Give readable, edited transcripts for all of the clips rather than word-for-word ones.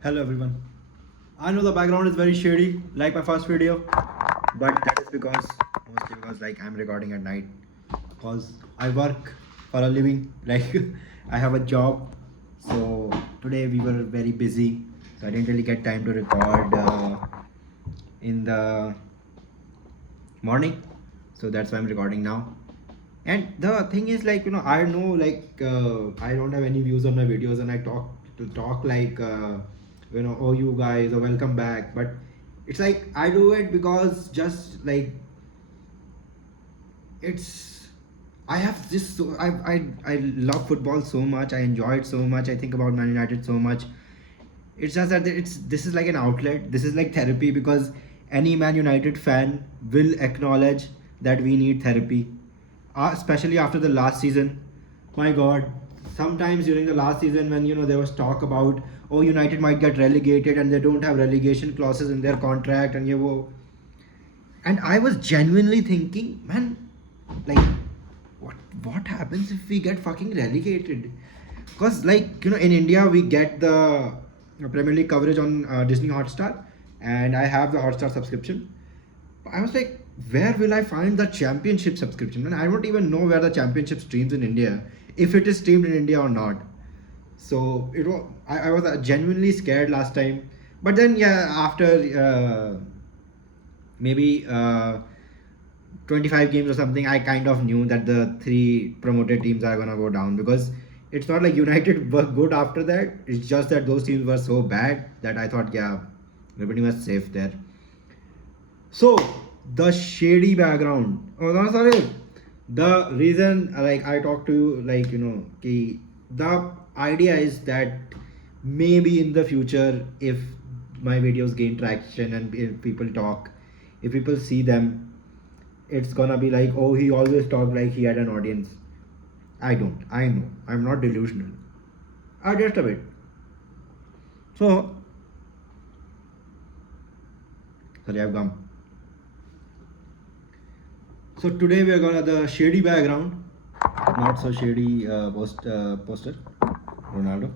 Hello everyone. I know the background is very shady, like my first video, but that is mostly because I'm recording at night, because I work for a living, I have a job. So today we were very busy, so I didn't really get time to record in the morning. So that's why I'm recording now. And the thing is, I know, I don't have any views on my videos, and I talk oh, you guys, or welcome back. But it's like I do it because just it's I have this so I love football so much. I enjoy it so much. I think about Man United so much. It's just that this is like an outlet. This is like therapy, because any Man United fan will acknowledge that we need therapy, especially after the last season. My God, sometimes during the last season, when there was talk about, oh, United might get relegated and they don't have relegation clauses in their contract, and I was genuinely thinking, man, like, what what happens if we get fucking relegated? Because in India we get the Premier League coverage on Disney Hotstar, and I have the Hotstar subscription. I was like, where will I find the championship subscription? And I don't even know where the championship streams in India, if it is streamed in India or not. So I was genuinely scared last time. But then, yeah, after maybe 25 games or something, I kind of knew that the three promoted teams are gonna go down, because it's not like United were good after that. It's just that those teams were so bad that I thought, yeah, we're pretty much safe there. So the shady background. Oh no, sorry. The reason, I talked to you, the idea is that maybe in the future, if my videos gain traction and if people talk, if people see them, it's gonna be like, oh, he always talked like he had an audience. I don't. I know. I'm not delusional. Just a bit. So sorry, I've gone. So today we are gonna the shady background, not so shady poster, Ronaldo.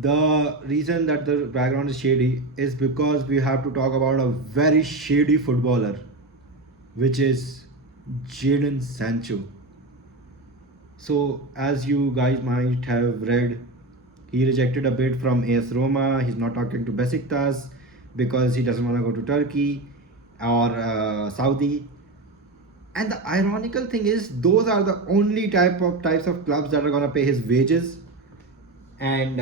The reason that the background is shady is because we have to talk about a very shady footballer, which is Jadon Sancho. So as you guys might have read, he rejected a bid from AS Roma. He's not talking to Besiktas because he doesn't want to go to Turkey or Saudi. And the ironical thing is, those are the only types of clubs that are gonna pay his wages. And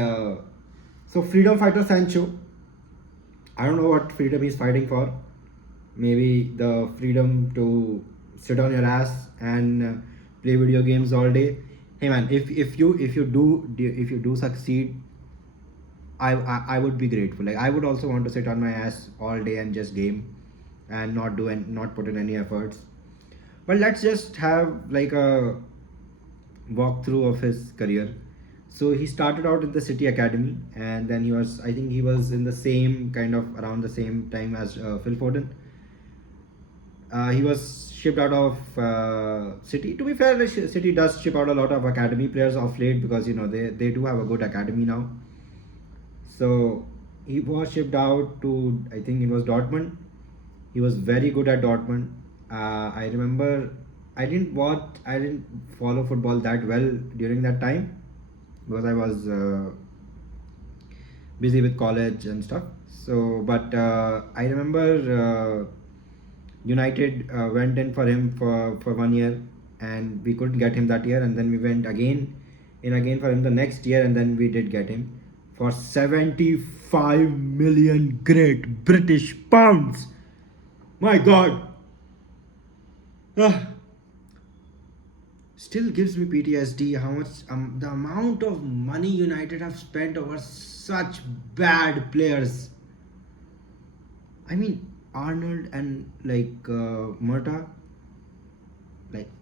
so, freedom fighter Sancho, I don't know what freedom he's fighting for. Maybe the freedom to sit on your ass and play video games all day. Hey man, if you do succeed, I would be grateful. Like, I would also want to sit on my ass all day and just game, and not put in any efforts. But let's just have like a walkthrough of his career. So he started out in the City Academy, and then I think he was in the same kind of around the same time as Phil Foden. He was shipped out of City. To be fair, City does ship out a lot of academy players of late, because they do have a good academy now. So he was shipped out to, I think it was Dortmund. He was very good at Dortmund. I remember I didn't follow football that well during that time, because I was busy with college and stuff. So, but I remember United went in for him for 1 year, and we couldn't get him that year, and then we went again for him the next year, and then we did get him for 75 million Great British pounds. My God. Ah, still gives me PTSD how much the amount of money United have spent over such bad players. I mean, Arnold and Murta.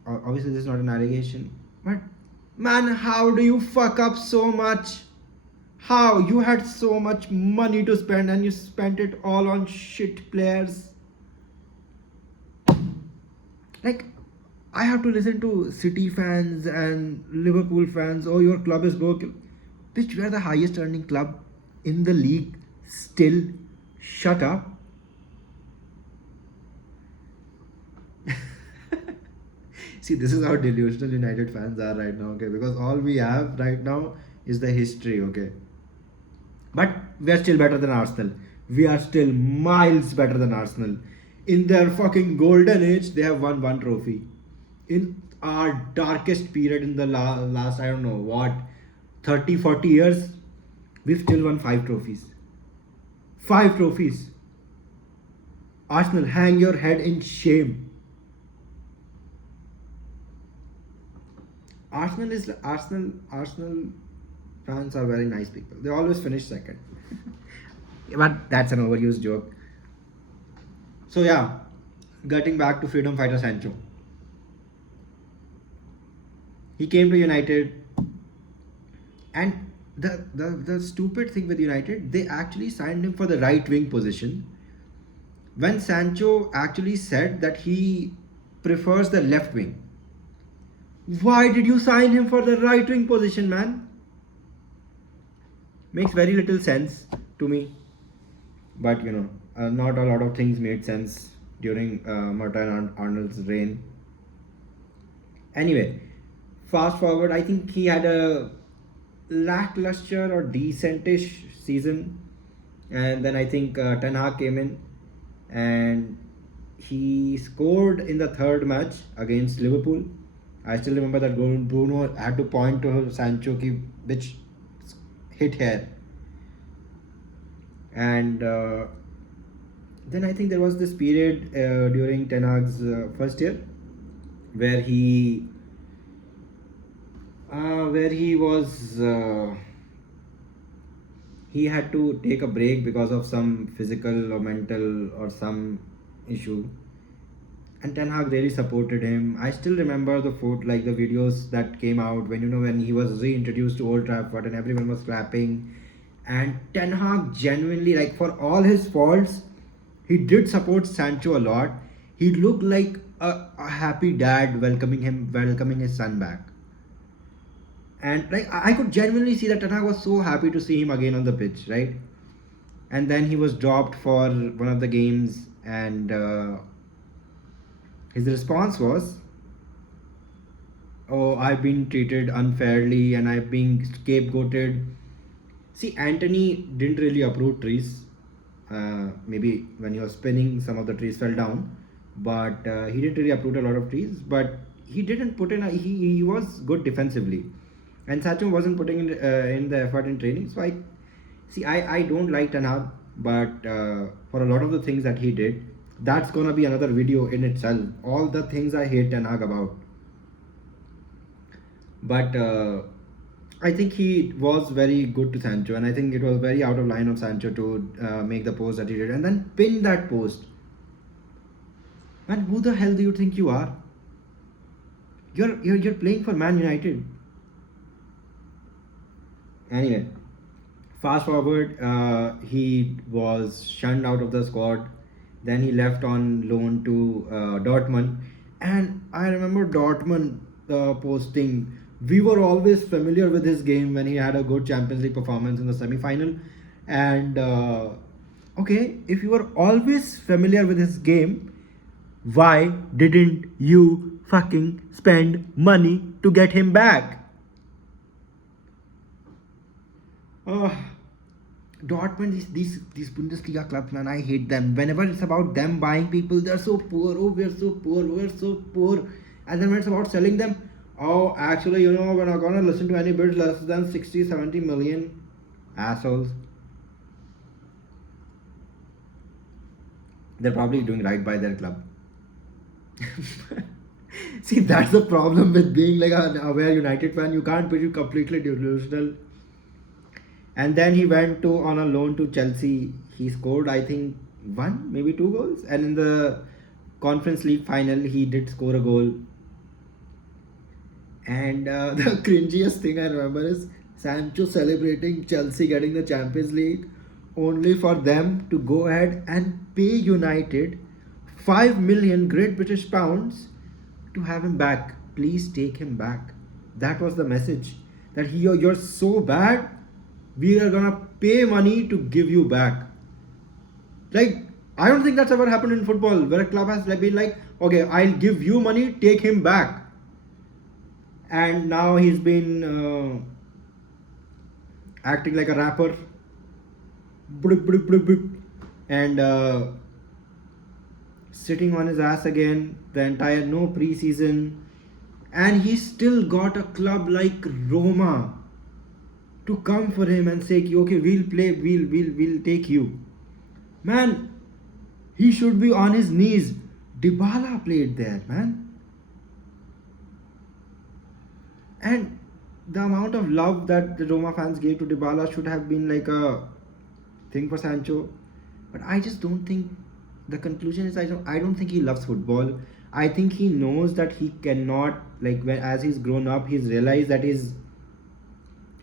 Obviously this is not an allegation, but man, how do you fuck up so much? How you had so much money to spend and you spent it all on shit players? Like, I have to listen to City fans and Liverpool fans. Oh, your club is broke. Which were the highest earning club? in the league still. Shut up. See, this is how delusional United fans are right now, okay? Because all we have right now is the history, okay? But we are still better than Arsenal. We are still miles better than Arsenal. In their fucking golden age, they have won one trophy. In our darkest period in the last, I don't know what, 30, 40 years, we've still won five trophies. Five trophies. Arsenal, hang your head in shame. Arsenal fans are very nice people. They always finish second. But that's an overused joke. So yeah, getting back to freedom fighter Sancho. He came to United, and the stupid thing with United, they actually signed him for the right wing position. When Sancho actually said that he prefers the left wing. Why did you sign him for the right wing position, man? Makes very little sense to me. But not a lot of things made sense during Martin Arnold's reign. Anyway, fast forward, I think he had a lackluster or decentish season, and then I think Ten Hag came in, and he scored in the third match against Liverpool. I still remember that goal. Bruno had to point to Sancho, which hit here, and then I think there was this period during Ten Hag's first year where he was he had to take a break because of some physical or mental or some issue, and Ten Hag really supported him. I still remember the the videos that came out when he was reintroduced to Old Trafford and everyone was clapping, and Ten Hag genuinely, like, for all his faults, he did support Sancho a lot. He looked like a happy dad welcoming his son back. And like I could genuinely see that Ten Hag was so happy to see him again on the pitch, right? And then he was dropped for one of the games, and his response was, "Oh, I've been treated unfairly and I've been scapegoated." See, Anthony didn't really uproot trees. Maybe when he was spinning, some of the trees fell down, but he didn't really uproot a lot of trees. But he didn't put in. He was good defensively, and Sancho wasn't putting in the effort in training. So I don't like Ten Hag, but for a lot of the things that he did, that's gonna be another video in itself. All the things I hate Ten Hag about, but I think he was very good to Sancho, and I think it was very out of line of Sancho to make the post that he did and then pin that post. Man, who the hell do you think you are? You're playing for Man United. Anyway, fast forward, he was shunned out of the squad. Then he left on loan to Dortmund, and I remember Dortmund posting. We were always familiar with his game when he had a good Champions League performance in the semi-final, and okay, if you were always familiar with his game, why didn't you fucking spend money to get him back? Uh, Dortmund, these Bundesliga clubs, man, I hate them. Whenever it's about them buying people, they're so poor. Oh, we're so poor. We're so poor. And then when it's about selling them, oh, actually, we're not gonna listen to any bids less than 60, 70 million. Assholes. They're probably doing right by their club. See, that's the problem with being like an aware United fan. You can't be completely delusional. And then he went on a loan to Chelsea. He scored, I think, one, maybe two goals. And in the Conference League final, he did score a goal. And the cringiest thing I remember is Sancho celebrating Chelsea getting the Champions League, only for them to go ahead and pay United 5 million Great British pounds to have him back. Please take him back. That was the message. That you're so bad, we are gonna pay money to give you back. Like, I don't think that's ever happened in football where a club has like been like, okay, I'll give you money, take him back. And now he's been acting like a rapper, Bruk, bruk, bruk, bruk, and sitting on his ass again the entire no preseason, and he still got a club like Roma to come for him and say, okay, we'll play, we'll take you. Man, he should be on his knees. Dybala played there, man. And the amount of love that the Roma fans gave to Dybala should have been like a thing for Sancho. But I just don't think the conclusion is I don't think he loves football. I think he knows that he cannot, like, when as he's grown up, he's realized that he's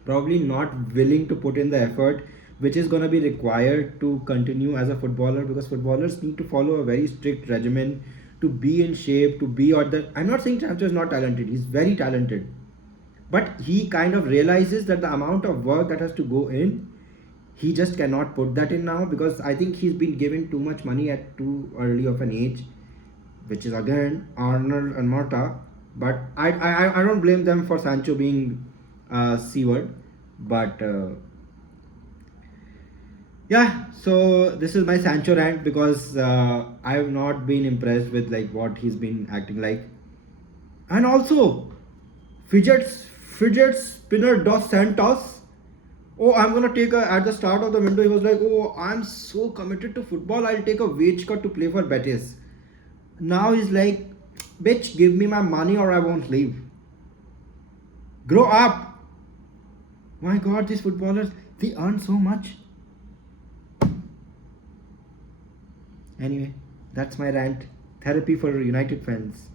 probably not willing to put in the effort which is going to be required to continue as a footballer, because footballers need to follow a very strict regimen to be in shape, to be on the. I'm not saying Sancho is not talented, he's very talented, but he kind of realizes that the amount of work that has to go in, he just cannot put that in now, because I think he's been given too much money at too early of an age, which is again Arnold and Morta. But I don't blame them for Sancho being C-word. But yeah, so this is my Sancho rant, because I have not been impressed with like what he's been acting like. And also, fidget spinner Dos Santos. Oh, I'm gonna take a at the start of the window. He was like, "Oh, I'm so committed to football. I'll take a wage cut to play for Betis." Now he's like, "Bitch, give me my money or I won't leave." Grow up. My God, these footballers, they earn so much. Anyway, that's my rant. Therapy for United fans.